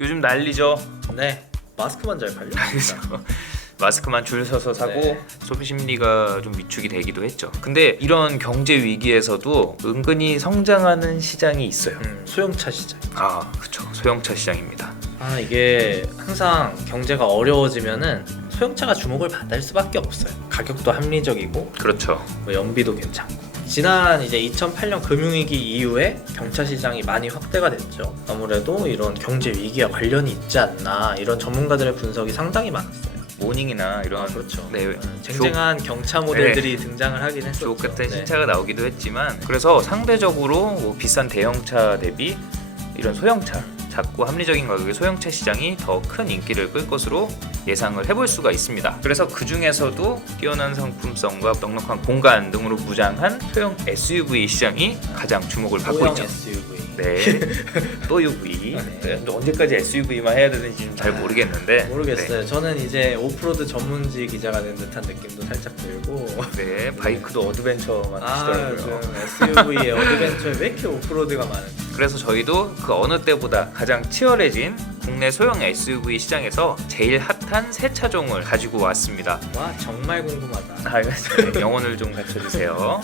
요즘 난리죠. 네, 마스크만 잘 팔려. 마스크만 줄 서서 사고 네. 소비 심리가 좀 위축이 되기도 했죠. 근데 이런 경제 위기에서도 은근히 성장하는 시장이 있어요. 소형차 시장. 아, 그렇죠. 소형차 시장입니다. 이게 항상 경제가 어려워지면은 소형차가 주목을 받을 수밖에 없어요. 가격도 합리적이고 그렇죠. 뭐 연비도 괜찮고. 지난 이제 2008년 금융위기 이후에 경차 시장이 많이 확대가 됐죠. 아무래도 이런 경제 위기와 관련이 있지 않나 이런 전문가들의 분석이 상당히 많았어요. 모닝이나 이런 그렇죠. 네, 쟁쟁한 경차 모델들이 등장을 하긴 했었죠. 주옥 같은 네. 신차가 나오기도 했지만 그래서 상대적으로 뭐 비싼 대형차 대비 이런 소형차 작고 합리적인 가격의 소형차 시장이 더 큰 인기를 끌 것으로 예상을 해볼 수가 있습니다. 그래서 그 중에서도 뛰어난 상품성과 넉넉한 공간 등으로 무장한 소형 SUV 시장이 가장 주목을 받고 소형 있죠. SUV. 네, 또 UV. 네. 네. 언제까지 SUV만 해야 되는지 잘 모르겠는데. 모르겠어요. 저는 이제 오프로드 전문지 기자가 된 듯한 느낌도 살짝 들고. 네, 바이크도 어드벤처만 하시더라고요. 요즘 SUV에 어드벤처에 왜 이렇게 오프로드가 많은지. 그래서 저희도 그 어느 때보다 가장 치열해진 국내 소형 SUV 시장에서 제일 핫한 새 차종을 가지고 왔습니다. 와, 정말 궁금하다. 네, 영혼을 좀 갖춰주세요.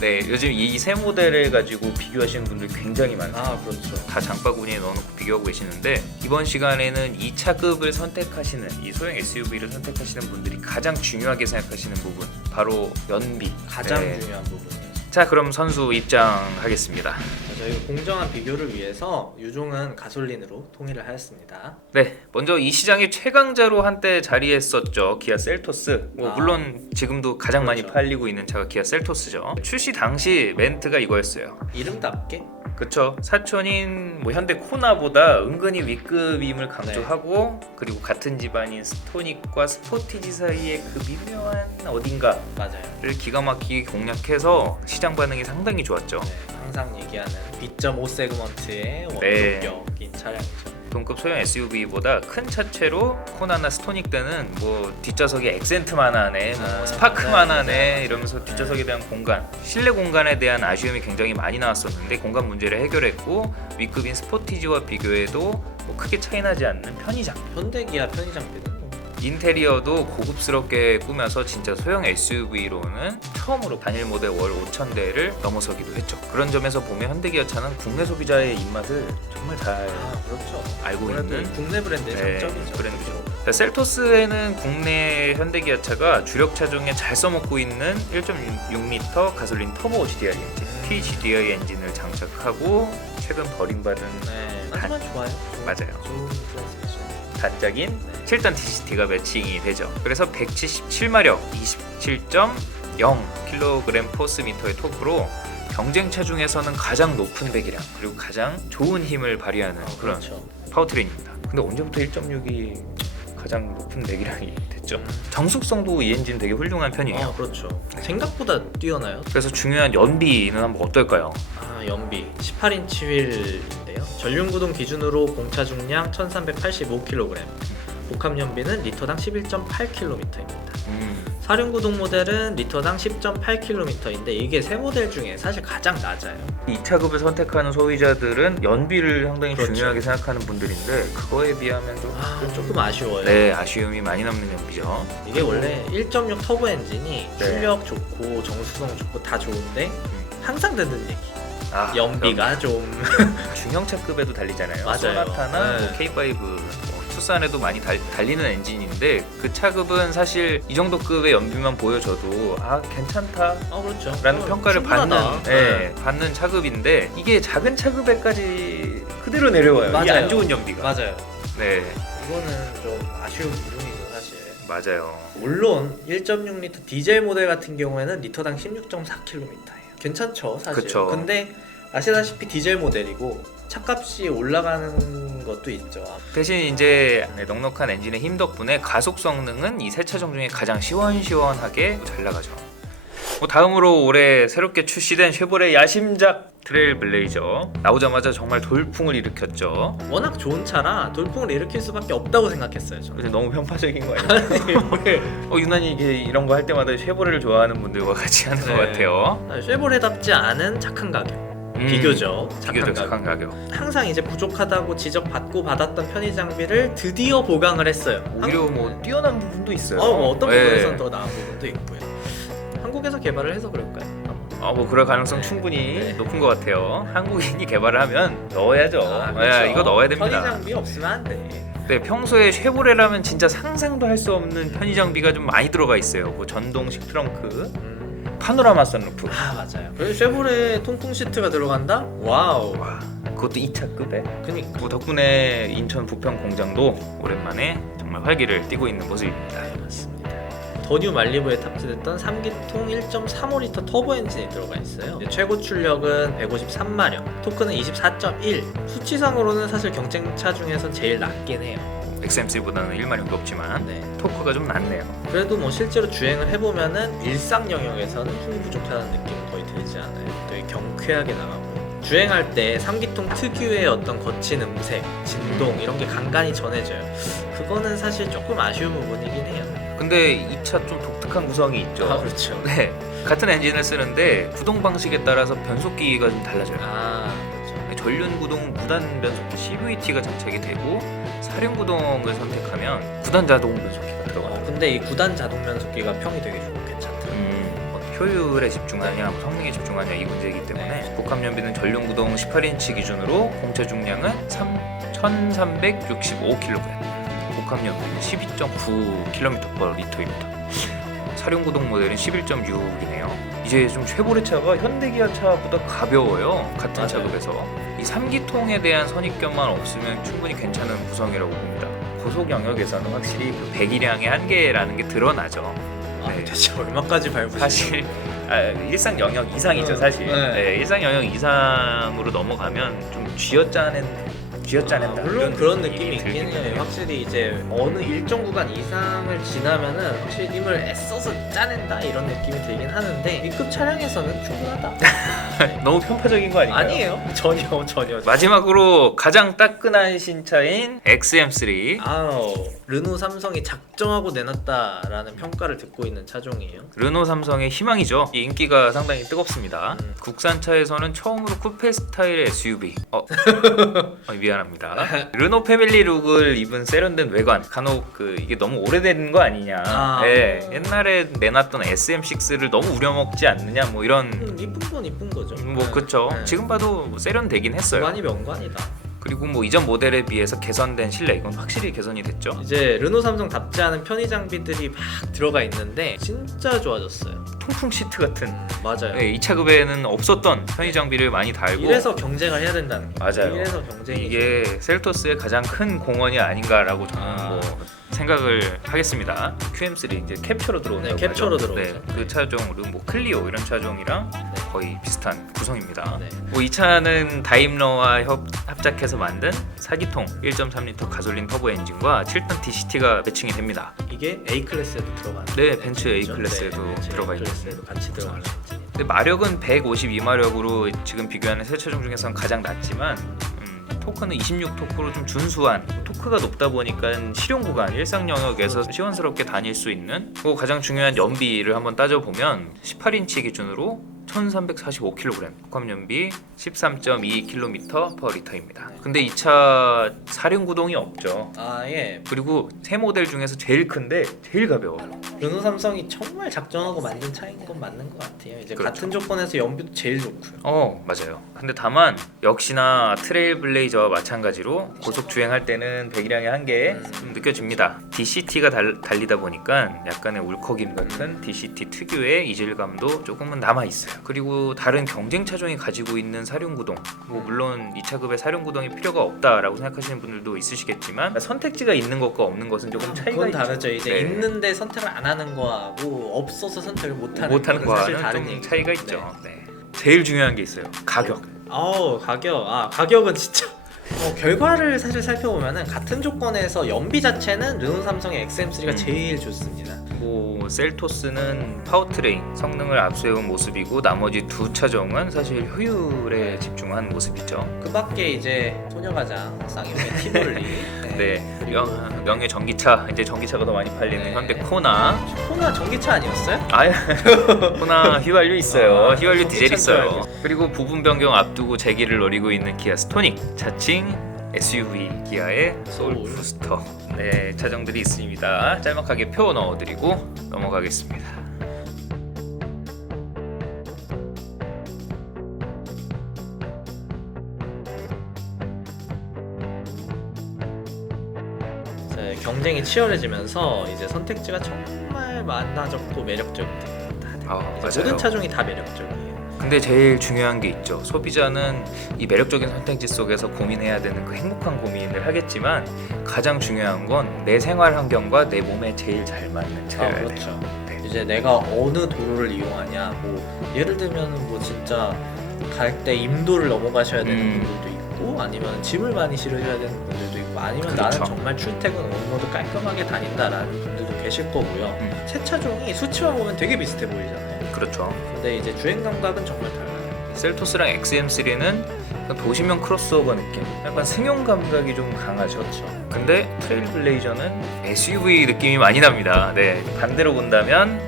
네, 요즘 이 새 모델을 가지고 비교하시는 분들 굉장히 많아요. 그렇죠. 다 장바구니에 넣어놓고 비교하고 계시는데 이번 시간에는 이 차급을 선택하시는 이 소형 SUV를 선택하시는 분들이 가장 중요하게 생각하시는 부분 바로 연비. 가장 네. 중요한 부분이에요. 자, 그럼 선수 입장하겠습니다. 저희가 공정한 비교를 위해서 유종은 가솔린으로 통일을 하였습니다. 네, 먼저 이 시장의 최강자로 한때 자리했었죠. 기아 셀토스. 물론 지금도 가장 많이 그렇죠. 팔리고 있는 차가 기아 셀토스죠. 출시 당시 멘트가 이거였어요. 이름답게 그쵸. 사촌인 뭐 현대 코나보다 은근히 V급임을 강조하고 그리고 같은 집안인 스토닉과 스포티지 사이의 그 미묘한 어딘가를 맞아요. 기가 막히게 공략해서 시장 반응이 상당히 좋았죠. 네, 항상 얘기하는 B.5 세그먼트의 네. 원동력인 차량이죠. 동급 소형 SUV보다 큰 차체로 코나나 스토닉 때는 뭐 뒷좌석에 엑센트만하네, 뭐 스파크만하네 네. 이러면서 뒷좌석에 대한 공간, 실내 공간에 대한 아쉬움이 굉장히 많이 나왔었는데 공간 문제를 해결했고 V급인 스포티지와 비교해도 뭐 크게 차이나지 않는 편의장. 현대 기아 편의장비는 뭐 인테리어도 고급스럽게 꾸며서 진짜 소형 SUV로는 처음으로 단일 모델 월 5,000대를 넘어서기도 했죠. 그런 점에서 보면 현대기아차는 국내 소비자의 입맛을 정말 잘 그렇죠. 알고 아무래도 있는 국내 브랜드의 네, 장점이죠. 브랜드죠. 자, 셀토스에는 국내 현대기아차가 주력차 중에 잘 써먹고 있는 1.6L 가솔린 터보 GDI 엔진, TGDI 엔진을 장착하고 최근 버림받은 네, 하지만 좋아요. 맞아요. 좋은 브랜드죠. 단짝인 네. 7단 TCT가 매칭이 되죠. 그래서 177마력, 27.0kg 포스미터의 토크로 경쟁차 중에서는 가장 높은 배기량 그리고 가장 좋은 힘을 발휘하는 그런 그렇죠. 파워트레인입니다. 근데 언제부터 1.6이 가장 높은 배기량이 됐죠? 정숙성도 이 엔진 되게 훌륭한 편이에요. 그렇죠. 생각보다 뛰어나요. 그래서 중요한 연비는 한번 어떨까요? 연비 18인치 휠인데요. 전륜구동 기준으로 공차 중량 1385kg, 복합 연비는 리터당 11.8km입니다. 사륜구동 모델은 리터당 10.8km인데 이게 세 모델 중에 사실 가장 낮아요. 이 차급을 선택하는 소비자들은 연비를 상당히 그렇죠. 중요하게 생각하는 분들인데 그거에 비하면 조금 아쉬워요. 네, 아쉬움이 많이 남는 연비죠. 이게 원래 1.6 터보 엔진이 네. 출력 좋고 정수성 좋고 다 좋은데 항상 듣는 얘기. 연비가 좀 중형차급에도 달리잖아요. 맞아요. 소나타나 네. 뭐 K5 투싼에도 많이 달리는 엔진인데 그 차급은 사실 이 정도 급의 연비만 보여줘도 괜찮다 그렇죠. 라는 평가를 충분하다. 받는 차급인데 이게 작은 차급에까지 그대로 내려와요. 이 맞아요. 안 좋은 연비가. 맞아요. 네, 이거는 좀 아쉬운 부분이죠 사실. 맞아요. 물론 1.6L 디젤 모델 같은 경우에는 리터당 16.4km예요. 괜찮죠 사실. 그쵸. 근데 아시다시피 디젤 모델이고 차값이 올라가는 것도 있죠. 대신 이제 넉넉한 엔진의 힘 덕분에 가속 성능은 이 세 차종 중에 가장 시원시원하게 잘 나가죠. 다음으로 올해 새롭게 출시된 쉐보레 야심작 트레일블레이저 나오자마자 정말 돌풍을 일으켰죠. 워낙 좋은 차라 돌풍을 일으킬 수밖에 없다고 생각했어요 저는. 근데 너무 편파적인 거 아니에요? 유난히 이게 이런 거 할 때마다 쉐보레를 좋아하는 분들과 같이 하는 것 같아요. 쉐보레답지 않은 착한 가격. 비교적 착한 착한 가격. 가격. 항상 이제 부족하다고 지적받고 받았던 편의 장비를 드디어 보강을 했어요. 오히려 뭐 뛰어난 부분도 있어요. 뭐 어떤 예. 부분에서는 더 나은 부분도 있고요. 한국에서 개발을 해서 그럴까요? 뭐 그럴 가능성 네. 충분히 네. 높은 것 같아요. 한국인이 개발을 하면 넣어야죠. 그렇죠. 이거 넣어야 됩니다. 편의 장비 없으면 안 돼. 네, 평소에 쉐보레라면 진짜 상상도 할 수 없는 편의 장비가 좀 많이 들어가 있어요. 뭐 전동식 트렁크, 파노라마 선루프. 맞아요. 그리고 쉐보레 통풍 시트가 들어간다? 와우. 와, 그것도 2차급에. 그니까. 뭐 덕분에 인천 부평 공장도 오랜만에 정말 활기를 띠고 있는 모습입니다. 맞습니다. 더뉴 말리부에 탑재됐던 3기통 1.35L 터보 엔진이 들어가 있어요. 최고 출력은 153마력, 토크는 24.1. 수치상으로는 사실 경쟁차 중에선 제일 낮긴 해요. XM3보다는 1마력도 없지만 네. 토크가 좀 낮네요. 그래도 뭐 실제로 주행을 해보면은 일상 영역에서는 힘이 부족하다는 느낌은 거의 들지 않아요. 되게 경쾌하게 나가고 주행할 때 3기통 특유의 어떤 거친 음색, 진동 이런 게 간간히 전해져요. 그거는 사실 조금 아쉬운 부분이긴 해요. 근데 이 차 좀 독특한 구성이 있죠. 그렇죠. 네, 같은 엔진을 쓰는데 구동 방식에 따라서 변속기가 좀 달라져요. 그렇죠. 전륜 구동 무단 변속기 CVT가 장착이 되고 사륜 구동을 선택하면 구단 자동 변속기가 들어가요. 근데 이 9단 자동 변속기가 평이 되게 좋고 괜찮더라고요. 뭐 효율에 집중하냐, 성능에 집중하냐 이 문제이기 때문에 복합 연비는 전륜 구동 18인치 기준으로 공차 중량은 1,365kg, 복합 연비는 12.9km/L입니다. 사륜 구동 모델은 11.6이네요. 이제 좀 쉐보레 차가 현대기아 차보다 가벼워요. 같은 맞아요. 차급에서. 이 3기통에 대한 선입견만 없으면 충분히 괜찮은 구성이라고 봅니다. 고속 영역에서는 확실히 그 배기량의 한계라는 게 드러나죠. 네. 대체 얼마까지 밟으시죠? 사실 일상 영역 이상이죠, 사실. 네. 네, 일상 영역 이상으로 넘어가면 좀 쥐어짜낸다. 물론 이런 그런 느낌이 들긴 있긴 해요. 해요. 확실히 이제 어느 일정 구간 이상을 지나면은 확실히 힘을 애써서 짜낸다 이런 느낌이 들긴 하는데 B급 차량에서는 충분하다. 너무 편파적인 거 아닌가요? 아니에요. 전혀. 마지막으로 가장 따끈한 신차인 XM3. 르노 삼성이 작정하고 내놨다라는 평가를 듣고 있는 차종이에요. 르노 삼성의 희망이죠. 이 인기가 상당히 뜨겁습니다. 음. 국산차에서는 처음으로 쿠페 스타일의 SUV. 미안합니다. 르노 패밀리 룩을 입은 세련된 외관. 간혹 이게 너무 오래된 거 아니냐. 예, 옛날에 내놨던 SM6를 너무 우려먹지 않느냐. 뭐 이런. 이쁜 건 이쁜 거죠. 뭐 그쵸. 네. 지금 봐도 세련되긴 했어요. 많이 명관이다. 그리고 뭐 이전 모델에 비해서 개선된 실내, 이건 확실히 개선이 됐죠. 이제 르노 삼성답지 않은 편의 장비들이 막 들어가 있는데 진짜 좋아졌어요. 통풍 시트 같은. 맞아요. 네, 이 차급에는 없었던 편의 장비를 많이 달고. 이래서 경쟁을 해야 된다는 거예요. 맞아요. 이래서 경쟁이 이게 셀토스의 가장 큰 공헌이 아닌가라고 저는 뭐 생각을 하겠습니다. QM3 이제 캡처로 들어온다고 네, 캡처로 하죠. 들어오죠. 그 차종은 뭐 클리오 이런 차종이랑 네. 거의 비슷한 구성입니다. 네. 뭐 이 차는 다임러와 합작해서 만든 4기통 1.3L 가솔린 터보 엔진과 7톤 DCT가 매칭이 됩니다. 이게 A 클래스에도 들어가는. 네, 벤츠 A 엔진이죠. 클래스에도 벤츠 들어가 A 있는. 클래스에도 같이 들어가는 엔진. 근데 마력은 152마력으로 지금 비교하는 세 차종 중에서는 가장 낮지만 토크는 26토크로 좀 준수한, 토크가 높다 보니까 실용 구간, 일상 영역에서 시원스럽게 다닐 수 있는, 그리고 가장 중요한 연비를 한번 따져보면 18인치 기준으로 1345kg, 복합 연비 13.2km/L입니다. 근데 이 차 사륜 구동이 없죠. 예. 그리고 세 모델 중에서 제일 큰데 제일 가벼워요. 르노 삼성이 정말 작정하고 만든 차인 건 맞는 것 같아요. 이제 그렇죠. 같은 조건에서 연비도 제일 좋고요. 맞아요. 근데 다만 역시나 트레일블레이저와 마찬가지로 고속 주행할 때는 배기량의 한계 좀 느껴집니다. DCT가 달리다 보니까 약간의 울컥임 같은 DCT 특유의 이질감도 조금은 남아 있어요. 그리고 다른 경쟁 차종이 가지고 있는 사륜 구동, 뭐 물론 이 차급의 사륜 구동이 필요가 없다라고 생각하시는 분들도 있으시겠지만 선택지가 있는 것과 없는 것은 조금 차이가 그건 있죠. 다르죠. 이제 네. 있는데 선택을 안 하는 거하고 없어서 선택을 못하는 못하는 거는 사실 거와는 다른 좀 얘기죠. 차이가 있죠. 네. 제일 중요한 게 있어요. 가격. 가격은 진짜 결과를 사실 살펴보면은 같은 조건에서 연비 자체는 르노 삼성의 XM3가 제일 좋습니다. 뭐 셀토스는 파워트레인 성능을 앞세운 모습이고 나머지 두 차종은 사실 효율에 집중한 모습이죠. 그 밖에 이제 소녀가장 쌍용의 티볼리, 네, 그리고 명예 전기차, 이제 전기차가 더 많이 팔리는 네. 현대 코나. 코나 전기차 아니었어요? 아예 코나 휘발유 있어요. 아, 휘발유 디젤 전기차인 줄 있어요. 알고. 그리고 부분 변경 앞두고 재기를 노리고 있는 기아 스토닉, 자칭 SUV 기아의 소울 소울. 부스터. 네, 차종들이 있습니다. 짤막하게 표 넣어드리고 넘어가겠습니다. 이제 경쟁이 치열해지면서 이제 선택지가 정말 많아졌고 매력적입니다. 이제 모든 차종이 다 매력적이에요. 근데 제일 중요한 게 있죠. 소비자는 이 매력적인 선택지 속에서 고민해야 되는 그 행복한 고민을 하겠지만 가장 중요한 건 내 생활 환경과 내 몸에 제일 잘 맞는 차여야 돼요. 그렇죠. 네. 이제 내가 어느 도로를 이용하냐, 뭐 예를 들면 뭐 진짜 갈 때 임도를 넘어가셔야 되는 분들도 있고, 아니면 짐을 많이 실으셔야 되는 분들도 있고, 아니면 그렇죠. 나는 정말 출퇴근 온로드 깔끔하게 다닌다라는 분들도 계실 거고요. 새 차종이 수치만 보면 되게 비슷해 보이잖아요. 그렇죠. 근데 이제 주행 감각은 정말 달라요. 셀토스랑 XM3는 도시명 크로스오버 느낌, 약간 승용 감각이 좀 강하죠. 근데 트레일블레이저는 SUV 느낌이 많이 납니다. 네, 반대로 본다면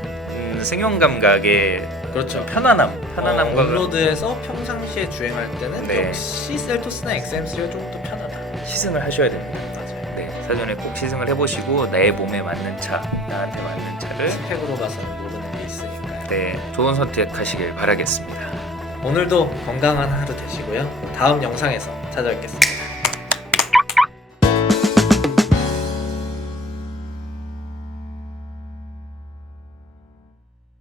승용 감각의 그렇죠. 편안함과 온로드에서 평상시에 주행할 때는 네. 역시 셀토스나 XM3가 조금 더 편하다. 시승을 하셔야 됩니다. 맞아요. 네, 사전에 꼭 시승을 해보시고 내 몸에 맞는 차, 나한테 맞는 차를 스펙으로 봐서는 모르는 게 있으니까요. 네, 좋은 선택하시길 바라겠습니다. 오늘도 건강한 하루 되시고요. 다음 영상에서 찾아뵙겠습니다.